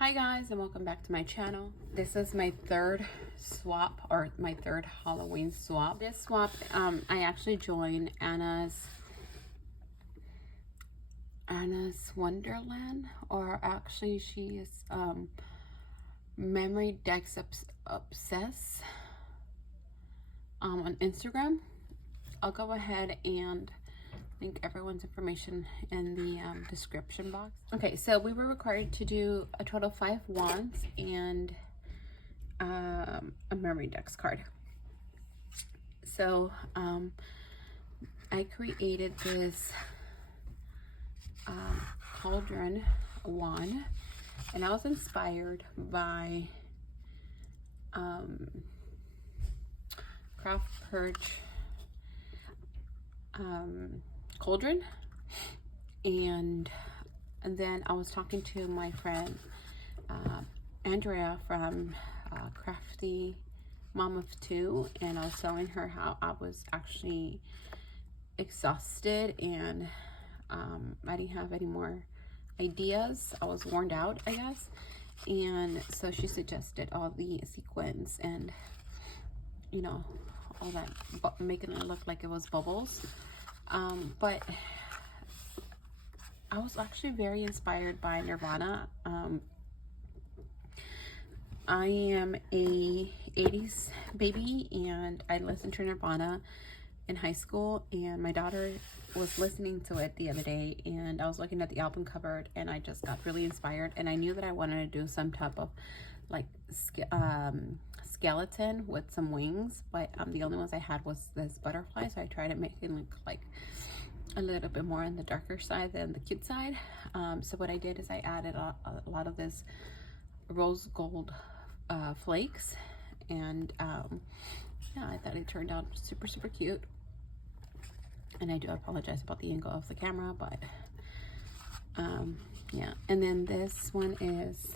Hi guys, and welcome back to my channel. This is my third swap, or my third Halloween swap. This swap, I actually joined Anna's Wonderland, or actually she is Memory Dex Obsess on Instagram. I'll go ahead and link everyone's information in the description box. Okay, so we were required to do a total of 5 wands and a memory dex card. So I created this cauldron wand, and I was inspired by Craft Perch cauldron, and then I was talking to my friend Andrea from Crafty Mom of Two, and I was telling her how I was actually exhausted and I didn't have any more ideas. I was worn out, I guess. And so she suggested all the sequins and, you know, all that, making it look like it was bubbles. But I was actually very inspired by Nirvana. I am a 80s baby, and I listened to Nirvana in high school, and my daughter was listening to it the other day, and I was looking at the album cover, and I just got really inspired, and I knew that I wanted to do some type of like skeleton with some wings, but the only ones I had was this butterfly, so I tried to make it look like a little bit more on the darker side than the cute side. So what I did is I added a lot of this rose gold flakes, and yeah, I thought it turned out super cute. And I do apologize about the angle of the camera, but yeah. And then this one is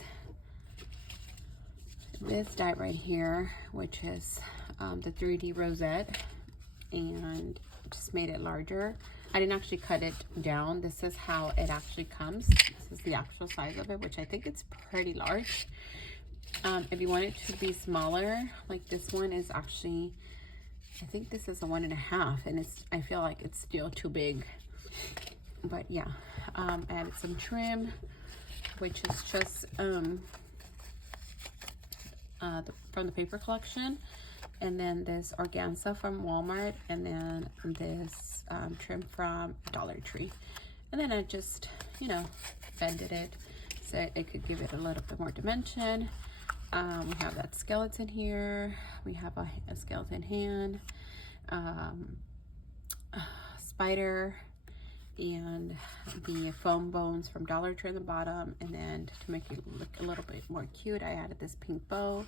this die right here, which is the 3D rosette, and just made it larger. I didn't actually cut it down. This is how it actually comes. This is the actual size of it, which I think it's pretty large. If you want it to be smaller, like this one is actually, I think this is a 1.5, and I feel like it's still too big. But yeah, I added some trim, which is just from the paper collection, and then this organza from Walmart, and then this trim from Dollar Tree. And then I just, you know, bended it so it could give it a little bit more dimension. We have that skeleton here. We have a skeleton hand, spider, and the foam bones from Dollar Tree on the bottom. And then to make it look a little bit more cute, I added this pink bow,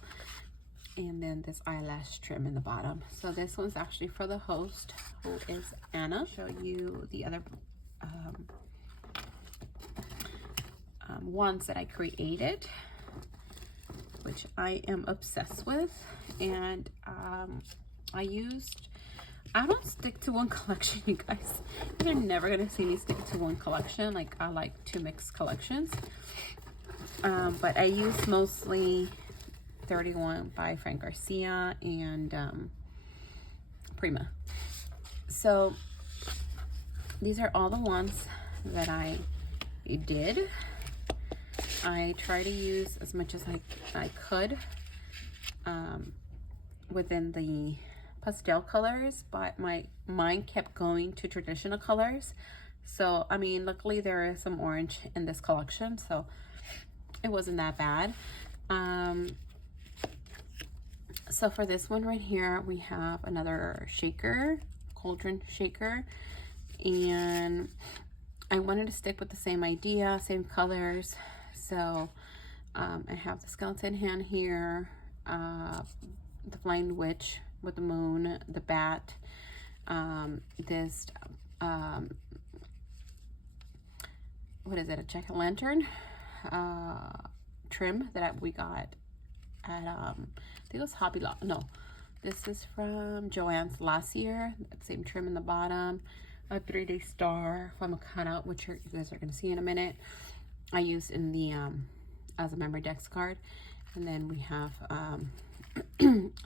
and then this eyelash trim in the bottom. So this one's actually for the host, who is Anna. I'll show you the other ones that I created, which I am obsessed with. And I don't stick to one collection, you guys. You're never gonna see me stick to one collection. Like, I like to mix collections, but I use mostly 31 by Frank Garcia and Prima. So these are all the ones that I did. I try to use as much as I could within the pastel colors, but my mind kept going to traditional colors. So I mean, luckily there is some orange in this collection, so it wasn't that bad. So for this one right here, we have another shaker, cauldron shaker, and I wanted to stick with the same idea, same colors. So I have the skeleton hand here, the flying witch with the moon, the bat, this what is it, a jack-o'-lantern trim that we got at I think it was Hobby Lobby. No, this is from Joann's last year. That same trim in the bottom, a 3D star from a cutout, which you guys are going to see in a minute. I used in the as a memory dex card. And then we have a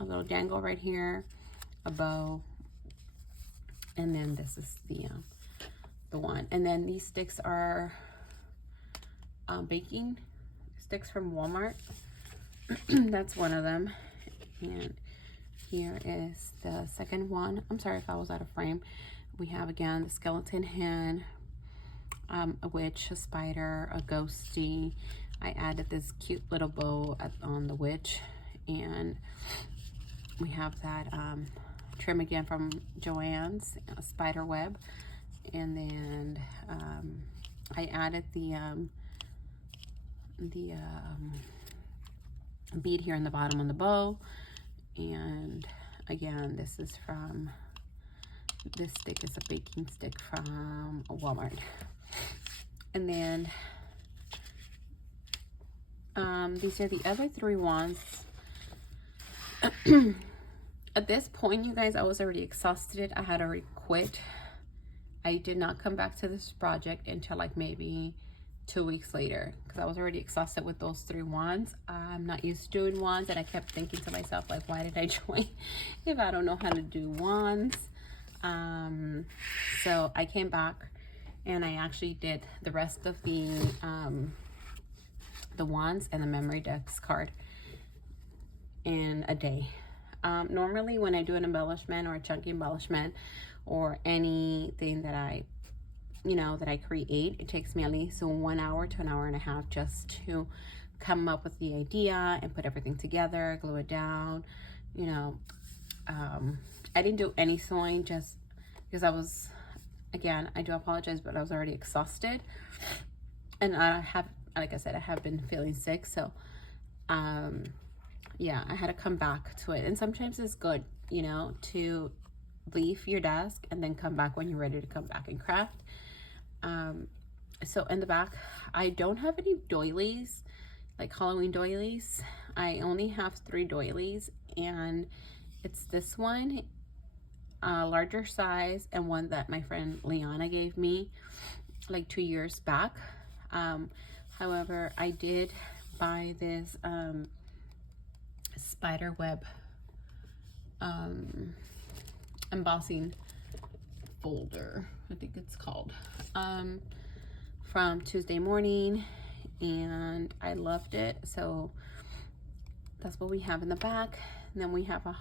little dangle right here, a bow, and then this is the one. And then these sticks are baking sticks from Walmart. That's one of them. And here is the second one. I'm sorry if I was out of frame. We have again the skeleton hand, a witch, a spider, a ghosty. I added this cute little bow on the witch, and we have that trim again from Joann's, spider web, and then I added the bead here in the bottom on the bow. And again, this is from, this stick is a baking stick from Walmart. And then these are the other 3 wands. At this point, you guys, I was already exhausted. I had already quit. I did not come back to this project until like maybe 2 weeks later, because I was already exhausted with those 3 wands. I'm not used to doing wands, and I kept thinking to myself, like, why did I join if I don't know how to do wands? So I came back and I actually did the rest of the wands and the memory dex card in a day. Normally when I do an embellishment or a chunky embellishment or anything that I create, it takes me at least 1 hour to 1.5 hours just to come up with the idea and put everything together, glue it down. I didn't do any sewing just because I was, again, I do apologize, but I was already exhausted, and I have, like I said, I have been feeling sick, so yeah, I had to come back to it. And sometimes it's good, to leave your desk and then come back when you're ready to come back and craft. So in the back, I don't have any doilies, like Halloween doilies. I only have 3 doilies, and it's this one, larger size, and one that my friend Liana gave me like 2 years back. However, I did buy this spider web embossing folder, I think it's called, from Tuesday Morning, and I loved it. So that's what we have in the back. And then we have a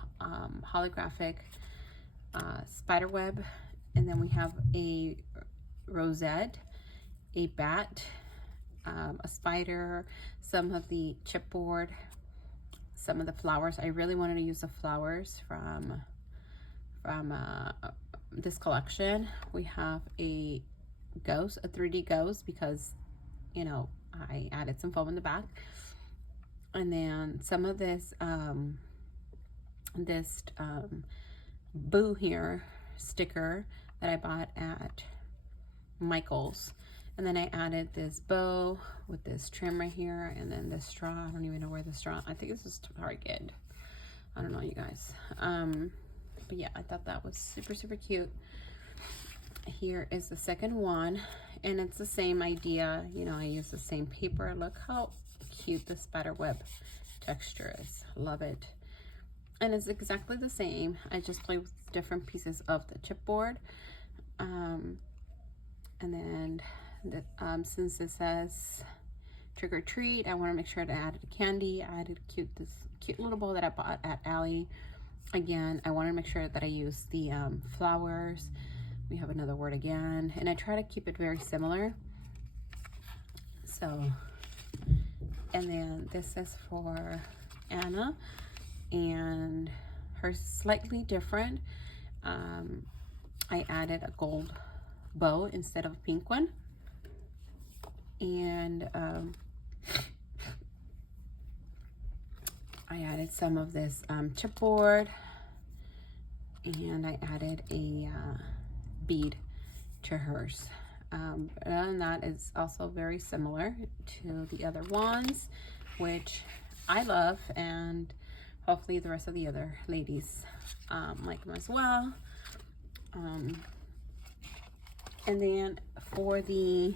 holographic spider web, and then we have a rosette, a bat, a spider, some of the chipboard, some of the flowers. I really wanted to use the flowers from this collection. We have a ghost, a 3D ghost, because I added some foam in the back, and then some of this boo here sticker that I bought at Michael's. And then I added this bow with this trim right here, and then this straw. I don't even know where the straw, I think this is Target. I don't know, you guys. But yeah, I thought that was super, super cute. Here is the second one, and it's the same idea. I use the same paper. Look how cute the spider web texture is. Love it. And it's exactly the same. I just play with different pieces of the chipboard. And then since it says trick or treat, I want to make sure that I added a candy. I added this cute little bowl that I bought at Allie. Again, I want to make sure that I use the flowers. We have another word again, and I try to keep it very similar. So, and then this is for Anna, and hers slightly different. I added a gold bow instead of a pink one, and I added some of this chipboard, and I added a bead to hers. Other than that, it's also very similar to the other ones, which I love, and hopefully the rest of the other ladies like them as well. And then for the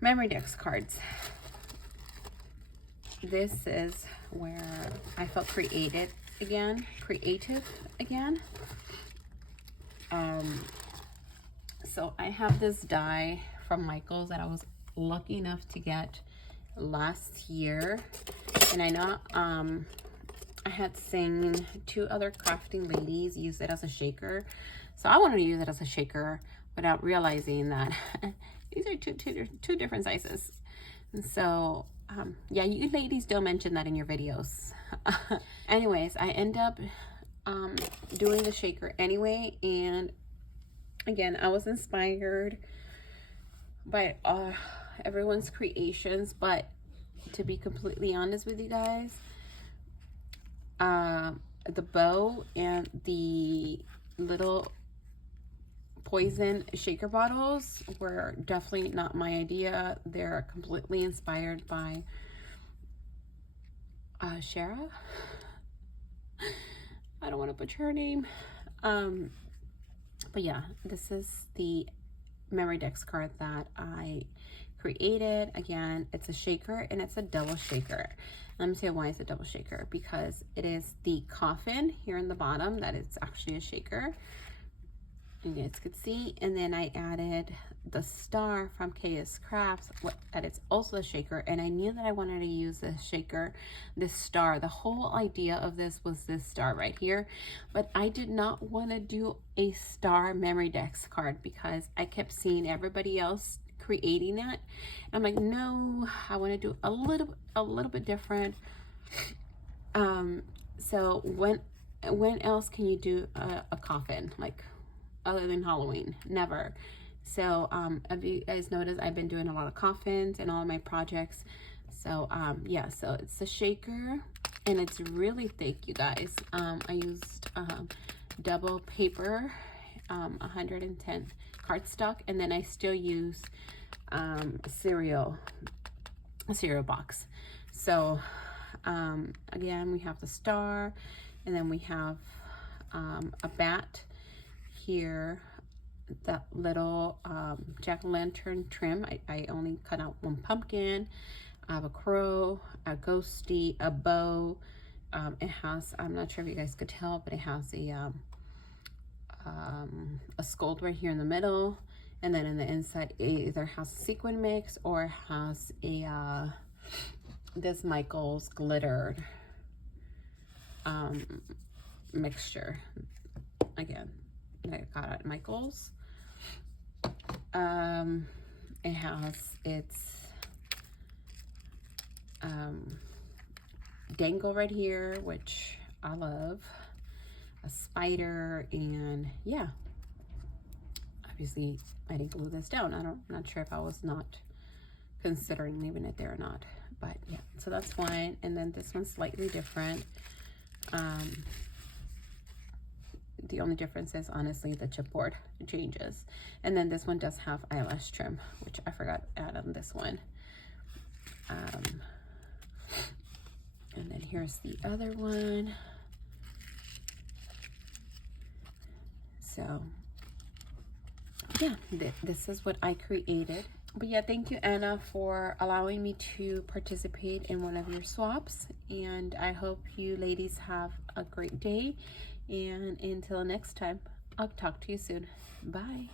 memory dex cards, this is where I felt creative again. So I have this die from Michaels that I was lucky enough to get last year, and I know I had seen 2 other crafting ladies use it as a shaker, so I wanted to use it as a shaker without realizing that these are two different sizes. And so yeah, you ladies don't mention that in your videos. Anyways, I end up doing the shaker anyway, and again, I was inspired by everyone's creations, but to be completely honest with you guys, the bow and the little poison shaker bottles were definitely not my idea. They're completely inspired by Shara. I don't want to butcher her name. But yeah, this is the memory decks card that I created. Again, it's a shaker and it's a double shaker. Let me say why it's a double shaker, because it is the coffin here in the bottom that it's actually a shaker, and you guys could see, and then I added the star from KS Crafts that it's also a shaker, and I knew that I wanted to use this shaker, this star. The whole idea of this was this star right here, but I did not want to do a star memory decks card because I kept seeing everybody else creating that. I'm like, no, I want to do a little bit different. So when else can you do a coffin, like, other than Halloween? Never. So if you guys notice, I've been doing a lot of coffins and all of my projects. So yeah, so it's a shaker and it's really thick, you guys. I used double paper, 110 cardstock, and then I still use a cereal box. So again, we have the star, and then we have a bat here, that little jack-o'-lantern trim. I only cut out 1 pumpkin. I have a crow, a ghosty, a bow. It has, I'm not sure if you guys could tell, but it has a scold right here in the middle, and then in the inside it either has a sequin mix or has a this Michaels glittered mixture. Again, that I got at Michaels. It has its dangle right here, which I love, a spider, and yeah, obviously I didn't glue this down. I'm not sure if I was not considering leaving it there or not, but yeah, so that's one. And then this one's slightly different. The only difference is honestly the chipboard changes, and then this one does have eyelash trim, which I forgot to add on this one. And then here's the other one. So yeah, this is what I created. But yeah, thank you, Anna, for allowing me to participate in one of your swaps, and I hope you ladies have a great day. And until next time, I'll talk to you soon. Bye.